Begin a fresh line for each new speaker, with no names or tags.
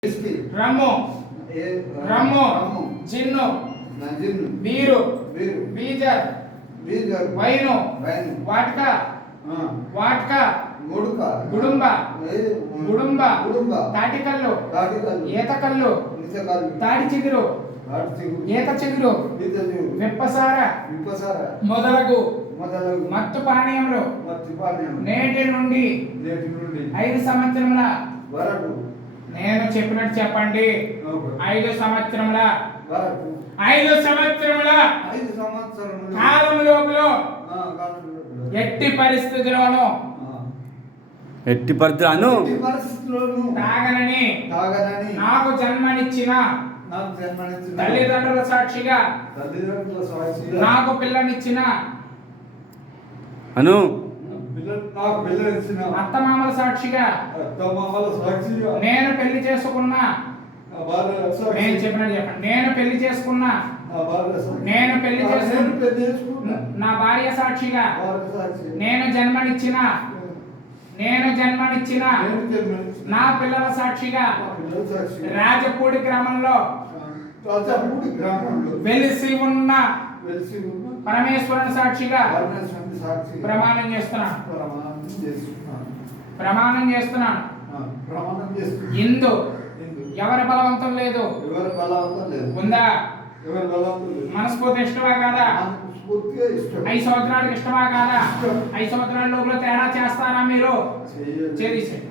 రమ్ము rum gin వీరు బీజర్ wine vodka vodka గుడుంబ గుడుంబ తాటికల్లు ఈతకల్లు తాడి చిగురు ఈత చిగురు విప్పసార మొదలగు మత్తు పానీయములు నేటి నుండి 5 సంవత్సరముల నేను చెప్పినట్టు చెప్పండి. 5 సంవత్సరముల 5 సంవత్సరముల కాలం లోపల ఎట్టి పరిస్థితుల్లోనూ తాగనని నాకు జన్మనిచ్చిన తల్లిదండ్రుల సాక్షిగా నాకు పిల్లనిచ్చిన అత్తమామల సాక్షిగా నేను పెళ్లి చేసుకున్న నేను చెప్పినట్టు చెప్పండి. నేను పెళ్లి చేసుకున్న నా భార్య సాక్షిగా నేను జన్మనిచ్చిన నా పిల్లల సాక్షిగా రాజపూడి గ్రామంలో వెలిసి ఉన్న పరమేశ్వరుని సాక్షిగా ప్రమాణం చేస్తున్నాను. ఇందు ఎవరి బలవంతం లేదు. ఉందా? మనస్ఫూర్తి ఇష్టమా కాదా? 5 సంవత్సరాలకు ఇష్టమా కాదా? 5 సంవత్సరాల లోపల తేడా చేస్తారా మీరు? చేసేయండి.